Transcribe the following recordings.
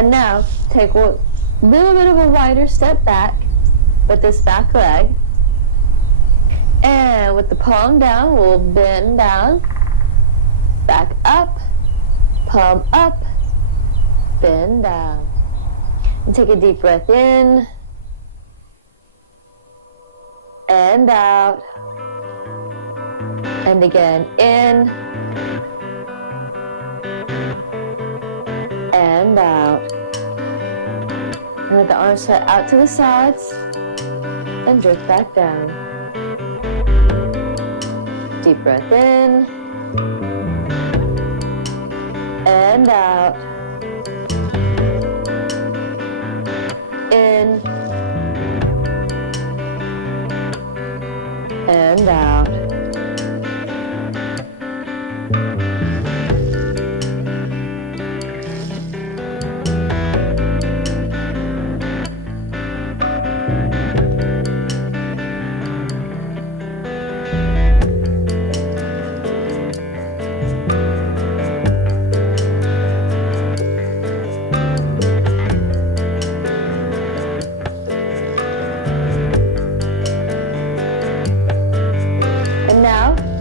And now take a little bit of a wider step back with this back leg. And with the palm down, we'll bend down, back up, palm up, bend down. And take a deep breath in and out. And again, in and out. And let the arms sweat out to the sides and drift back down. Deep breath in and out. In and out.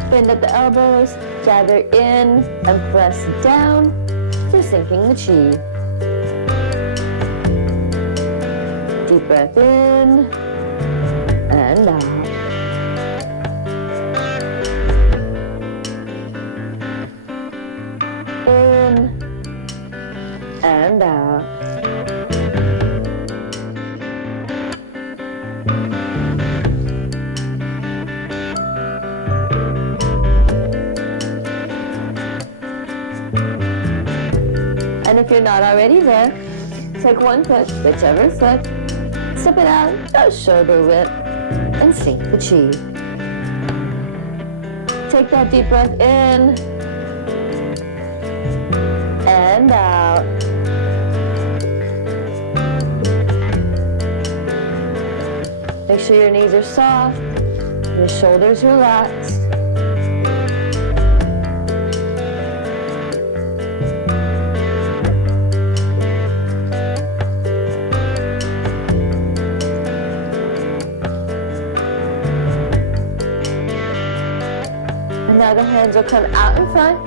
Bend at the elbows, gather in and press down for sinking the chi. Deep breath in and out. In and out. And if you're not already there, take one foot, whichever foot, step it out, go shoulder width, and sink the chi. Take that deep breath in, and out. Make sure your knees are soft, your shoulders relaxed. Now the hands will come out in front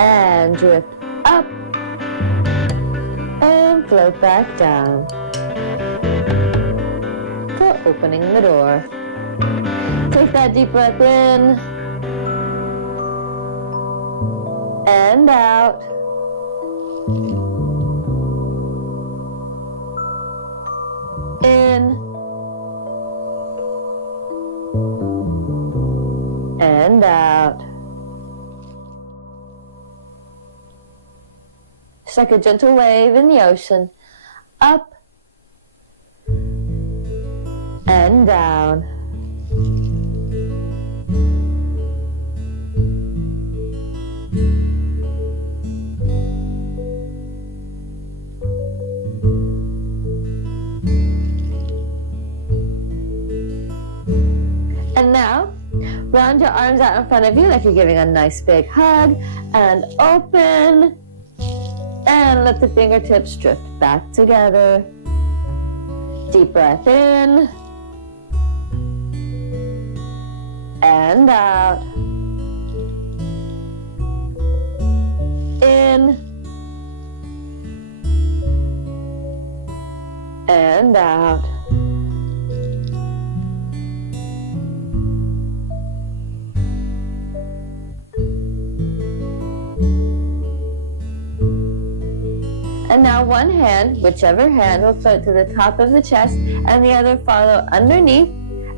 and drift up and float back down for opening the door. Take that deep breath in and out. In and out. Just like a gentle wave in the ocean. Up and down. And now, round your arms out in front of you like you're giving a nice big hug, and open, and let the fingertips drift back together. Deep breath in, and out. In, and out. And now one hand, whichever hand, will float to the top of the chest and the other follow underneath.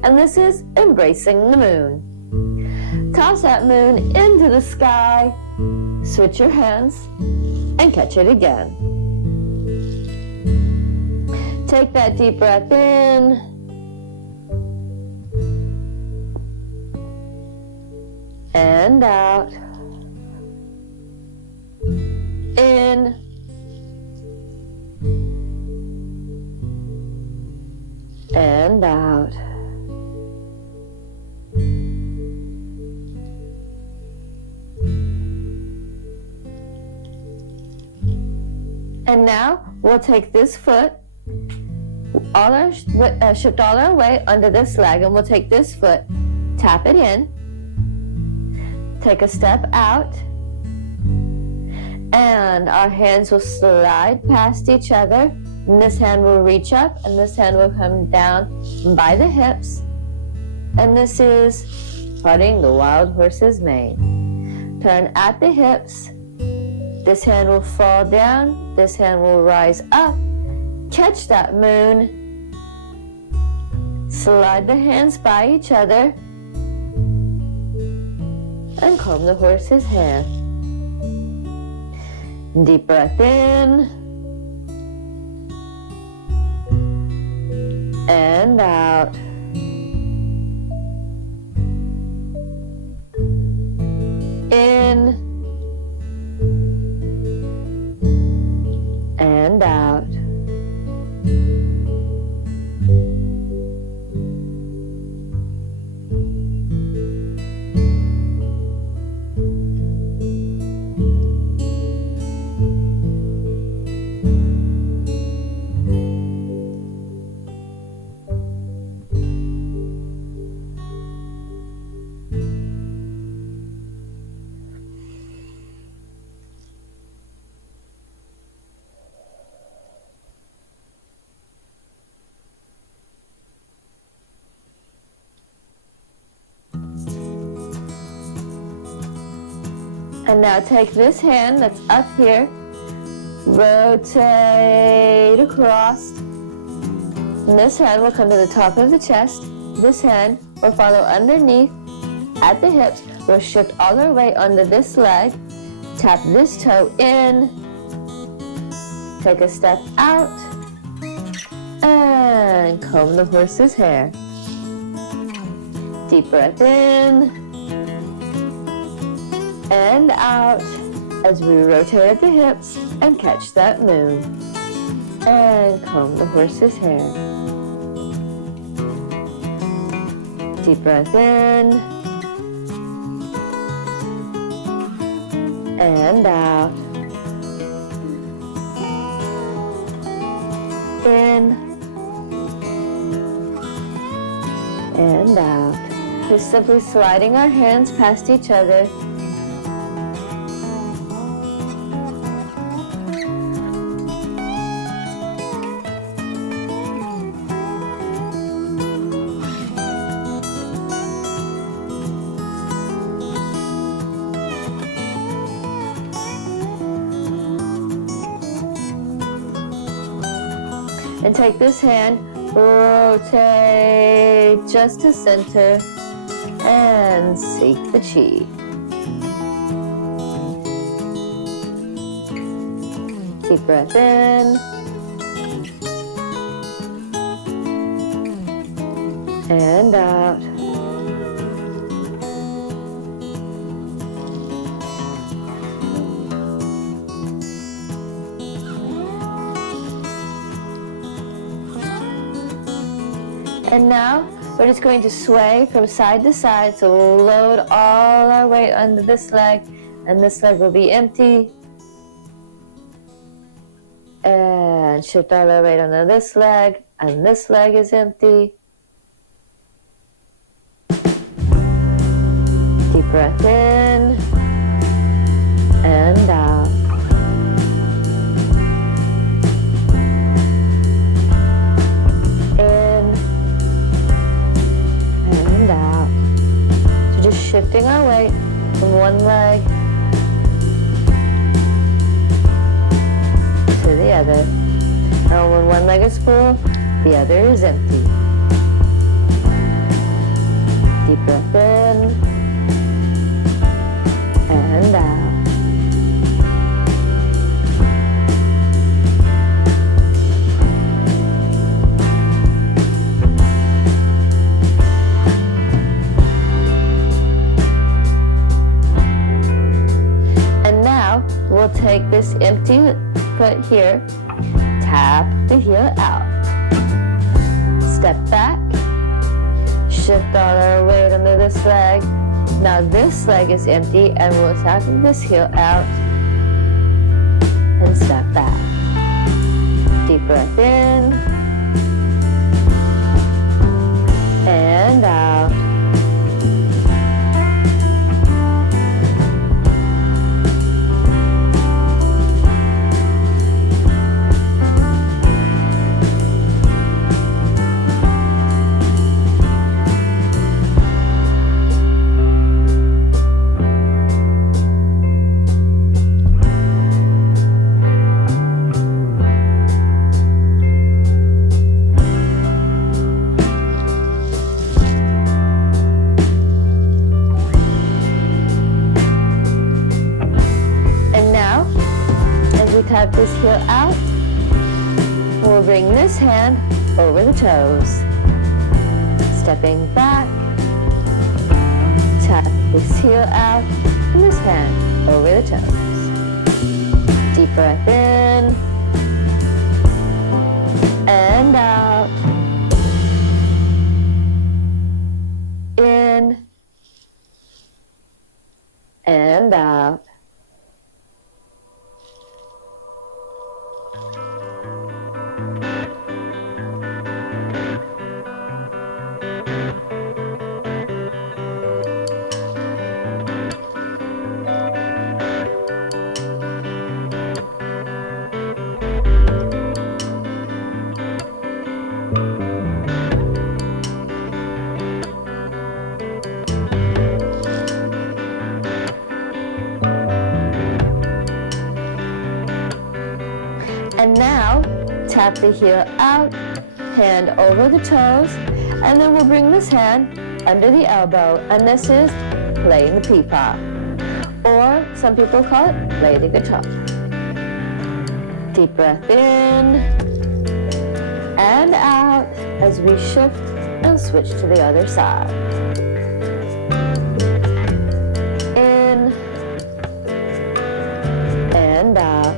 And this is embracing the moon. Toss that moon into the sky, switch your hands, and catch it again. Take that deep breath in. And out. In. And out. And now we'll take this foot, shift all our weight under this leg, and we'll take this foot, tap it in, take a step out, and our hands will slide past each other. And this hand will reach up, and this hand will come down by the hips. And this is parting the wild horse's mane. Turn at the hips. This hand will fall down. This hand will rise up. Catch that moon. Slide the hands by each other. And comb the horse's hair. Deep breath in. And out. In. And out. And now take this hand that's up here, rotate across, and this hand will come to the top of the chest. This hand will follow underneath at the hips. We'll shift all our weight under this leg, tap this toe in, take a step out, and comb the horse's hair. Deep breath in. And out as we rotate at the hips and catch that moon. And comb the horse's hair. Deep breath in. And out. In. And out. Just simply sliding our hands past each other. And take this hand, rotate just to center, and seek the chi. Deep breath in. And out. And now we're just going to sway from side to side. So we'll load all our weight under this leg, and this leg will be empty. And shift all our weight under this leg, and this leg is empty. Deep breath in and out. Shifting our weight from one leg to the other. And when one leg is full, the other is empty. Deep breath in and out. We'll take this empty foot here, tap the heel out, step back, shift all our weight under this leg. Now this leg is empty, and we'll tap this heel out and step back. his heel out. We'll bring this hand over the toes. Stepping back. Tap this heel out and this hand over the toes. Deep breath in and out. In and out. And now, tap the heel out, hand over the toes, and then we'll bring this hand under the elbow, and this is playing the pipa, or some people call it play the guitar. Deep breath in and out as we shift and switch to the other side. In and out.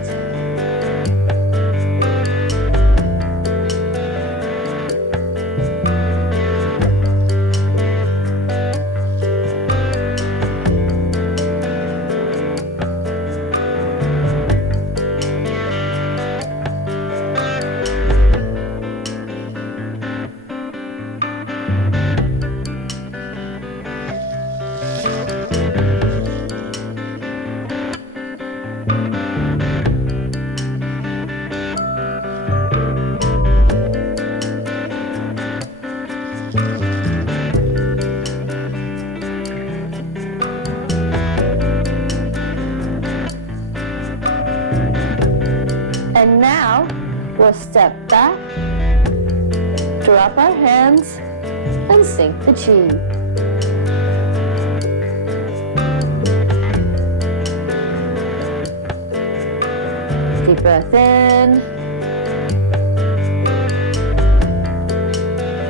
And now we'll step back, drop our hands, and sink the chi. Deep breath in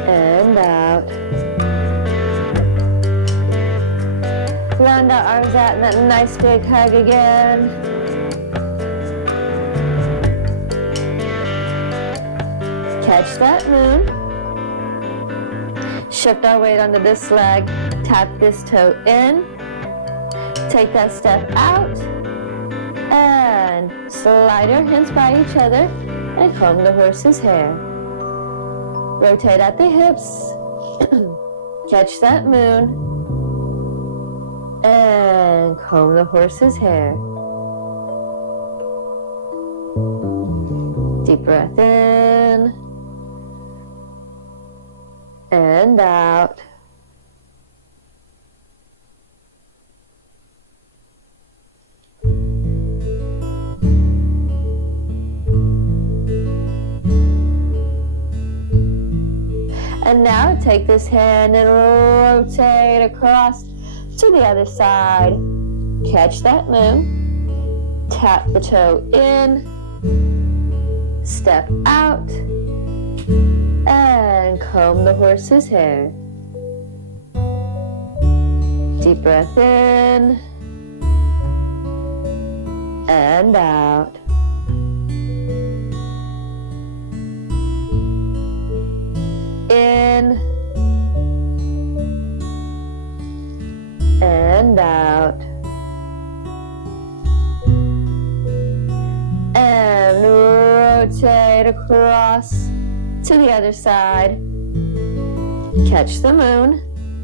and out. Round our arms out in that nice big hug again. Catch that moon. Shift our weight onto this leg. Tap this toe in. Take that step out. And slide our hands by each other and comb the horse's hair. Rotate at the hips. Catch that moon. And comb the horse's hair. Deep breath in. And out. And now take this hand and rotate across to the other side. Catch that moon. Tap the toe in. Step out. And comb the horse's hair. Deep breath in and out. In and out. And rotate across to the other side. Catch the moon,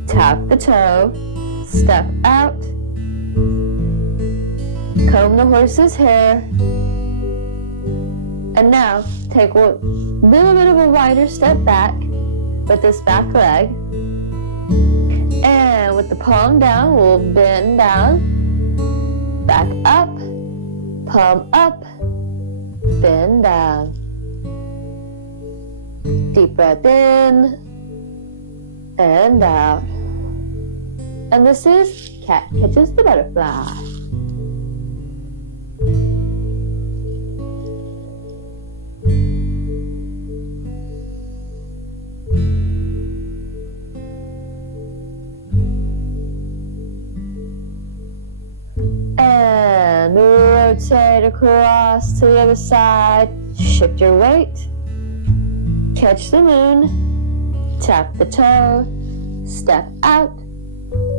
tap the toe, step out, comb the horse's hair, and now take a little bit of a wider step back with this back leg, and with the palm down, we'll bend down, back up, palm up, bend down. Deep breath in and out. And this is cat catches the butterfly. right across to the other side. Shift your weight. Catch the moon. Tap the toe. Step out.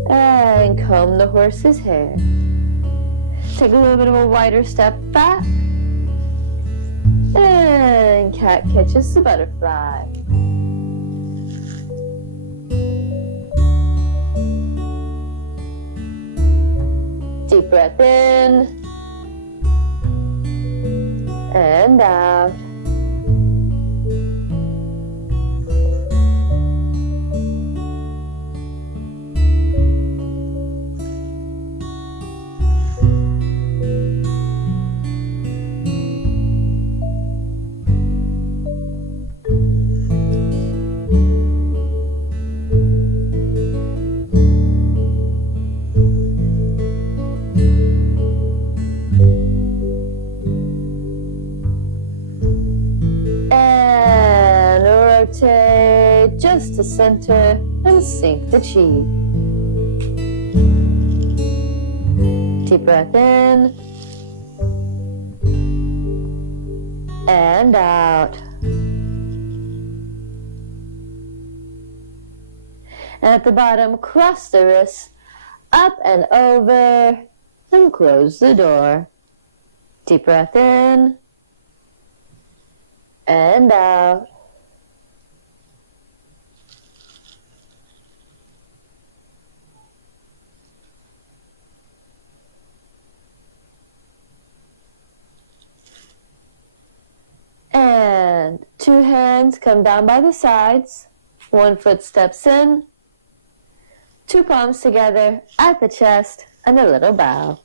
And comb the horse's hair. Take a little bit of a wider step back. And cat catches the butterfly. Deep breath in and out. Rotate just to center and sink the chi. Deep breath in and out. And at the bottom, cross the wrists up and over and close the door. Deep breath in and out. And 2 hands come down by the sides. 1 foot steps in. 2 palms together at the chest and a little bow.